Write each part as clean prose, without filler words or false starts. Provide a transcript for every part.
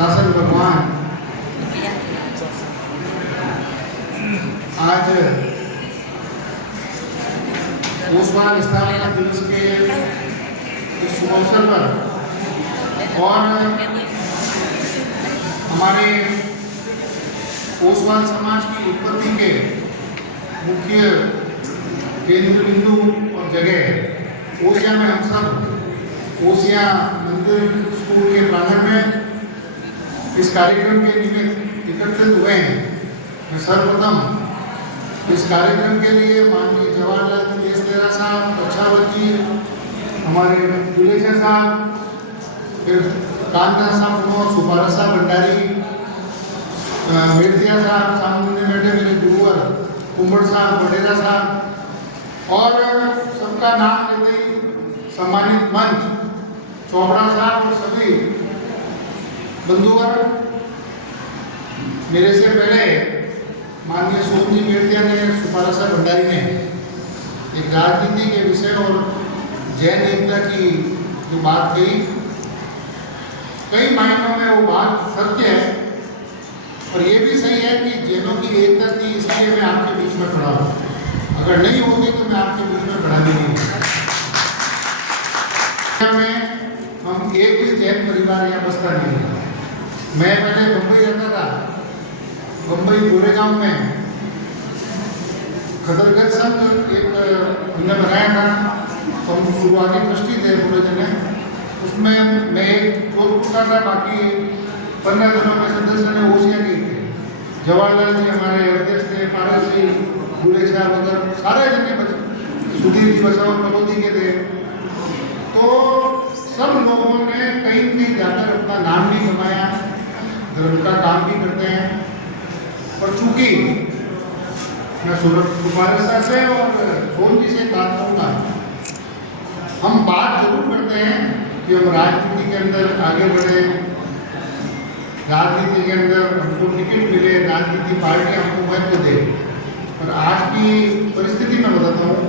शासन भगवान आज ओसवाल स्थापना दिवस के इस शुभ अवसर पर और हमारे ओसवाल समाज की उत्पत्ति के मुख्य केंद्र बिंदु और जगह ओसिया में हम सब ओसिया मंदिर स्कूल के प्रांगण में इस कार्यक्रम के निमित्त एकत्रित हुए हैं। मैं सर्वप्रथम इस कार्यक्रम के लिए माननीय जवाहरलाल जी देशलेरा साहब, कक्षावती, हमारे दुलेशा साहब, फिर कांता साहब, सुपारा साहब भंडारी, मेड़िया साहब, सामने बैठे मेरे गुरुवर कुंभड़ साहब, वडेरा साहब और सबका नाम लेते ही सम्मानित मंच चोपड़ा साहब और सभी बंधुवर, मेरे से पहले माननीय सोम जी मेड़िया ने, सुपारा साहब भंडारी ने एक राजनीति के विषय और जैन एकता की जो बात कही, कई मायनों में वो बात सत्य है और ये भी सही है कि जैनों की एकता थी, इसलिए मैं आपके बीच में खड़ा हूँ। अगर नहीं होती तो मैं आपके बीच में खड़ा नहीं हूँ। हम एक भी जैन परिवार यहाँ बसता नहीं है। मैं पहले बम्बई रहता था, बम्बई गोरेगांव में खदरगढ़ संघ एक हमने बनाया था, तो हम शुरुआती ट्रस्टी थे पूरे जने। उसमें मैं एक जोधपुर का था, बाकी 15 जनों में सदस्य ने ओसिया की थे। जवाहरलाल जी हमारे अध्यक्ष थे, पारस जी, गुलेशा वगैरह सारे जने, सुधीर जी बचाओ कलोदी के थे। तो सब लोगों ने कहीं भी जाकर अपना नाम भी कमाया, धर्म का काम भी करते हैं। और चूंकि मैं सुपारा से और सोम जी से बात करूँगा, हम बात जरूर करते हैं कि हम राजनीति के अंदर आगे बढ़े, राजनीति के अंदर हमको टिकट मिले, राजनीति पार्टी हमको महत्व दे। और आज की परिस्थिति में बताता हूँ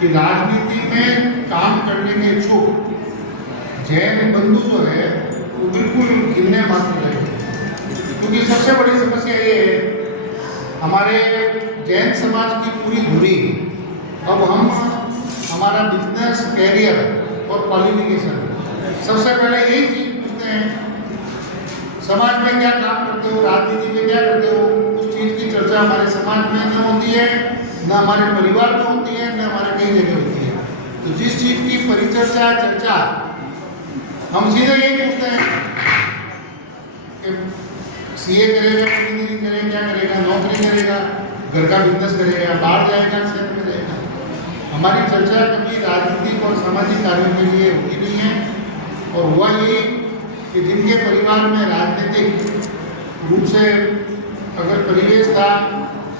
कि राजनीति में काम करने के इच्छुक जैन बंधु जो है वो बिल्कुल गिनने मात्र रहे, क्योंकि सबसे बड़ी समस्या ये है हमारे जैन समाज की पूरी धुरी। अब हम हमारा बिजनेस, कैरियर और क्वालिफिकेशन, सबसे पहले यही चीज पूछते हैं, समाज में क्या काम करते हो, राजनीति में क्या करते हो। उस चीज़ की चर्चा हमारे समाज में न होती है, न हमारे परिवार में होती है, न हमारे कई जगह होती है। तो जिस चीज़ की परिचर्चा, चर्चा, हम सीधे यही पूछते हैं कि सीए करेगा, इंजीनियरिंग करेगा, क्या करेगा, नौकरी करेगा, घर का बिजनेस करेगा, बाहर जाएगा, क्षेत्र में रहेगा। हमारी चर्चा कभी राजनीतिक और सामाजिक कार्यों के लिए होती नहीं है। और हुआ यही कि जिनके परिवार में राजनीतिक रूप से अगर परिवेश था,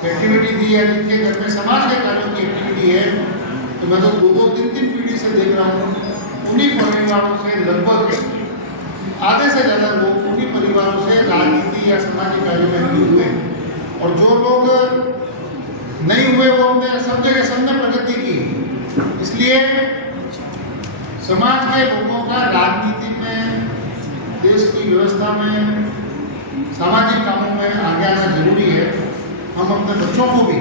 एक्टिविटी थी, या जिनके घर में समाज के कार्यों की एक्टिविटी है, तो मैं तो 2-2, 3-3 पीढ़ी से देख रहा हूँ, उन्हीं परिवारों से लगभग आधे से ज़्यादा लोग उन्हीं परिवारों से राजनीति या सामाजिक कार्यों में नहीं हुए। और जो लोग नहीं हुए वो अपने सब जगह सबने प्रगति की। इसलिए समाज के लोगों का राजनीति में, देश की व्यवस्था में, सामाजिक कामों में आगे आना जरूरी है। हम अपने बच्चों को भी,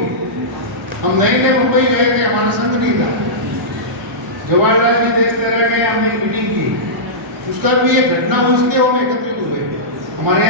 हम नए मुंबई गए थे, हमारा संघ नहीं था, जवाहरलाल जी देशलेरा गए, हमने मीटिंग की, उसका भी एक घटना हुई, इसलिए हम एकत्रित हुए। हमारे